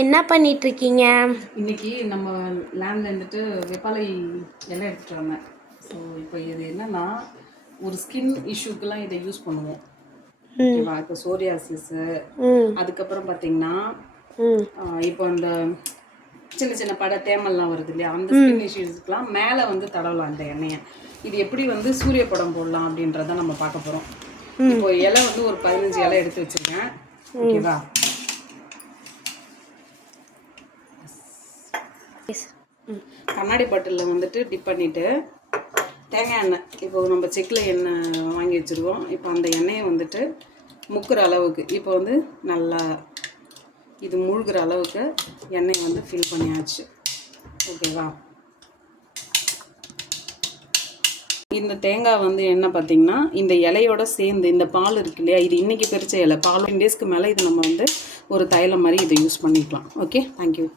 என்ன பண்ணிட்டு இருக்கீங்க? இன்னைக்கு நம்ம லேண்ட்ல இருந்துட்டு வெப்பாலை இலை எடுத்துட்டு வந்தேன். ஸோ இப்போ இது என்னன்னா ஒரு ஸ்கின் இஷ்யூக்கெல்லாம் இதை யூஸ் பண்ணுவோம். ஓகேவா? இப்போ சோரியாசிஸு, அதுக்கப்புறம் பார்த்தீங்கன்னா இப்போ அந்த சின்ன சின்ன தேமல்லாம் வருது இல்லையா, அந்த ஸ்கின் இஷ்யூஸ்க்குலாம் மேலே வந்து தடவலாம் அந்த எண்ணெயை. இது எப்படி வந்து சூரிய படம் போடலாம் அப்படின்றத நம்ம பார்க்க போகிறோம். இப்போ இலை வந்து ஒரு 15 இலை எடுத்து வச்சுருக்கேன். ஓகேவா? கண்ணாடி பாட்டிலில் வந்துட்டு டிப் பண்ணிவிட்டு தேங்காய் எண்ணெய், இப்போ நம்ம செக்கில் எண்ணெய் வாங்கி வச்சுருக்கோம். இப்போ அந்த எண்ணெயை வந்துட்டு முக்கிற அளவுக்கு இப்போ வந்து நல்லா இது மூழ்கிற அளவுக்கு எண்ணெயை வந்து ஃபில் பண்ணியாச்சு. ஓகேவா? இந்த தேங்காய் வந்து என்ன பார்த்தீங்கன்னா இந்த இலையோட சேர்ந்து இந்த பால் இருக்கு இல்லையா, இது இன்றைக்கி பறிச்ச இலை, 10 டேஸ்க்கு மேலே இது நம்ம வந்து ஒரு தைலம் மாதிரி இதை யூஸ் பண்ணிக்கலாம். Okay, thank you.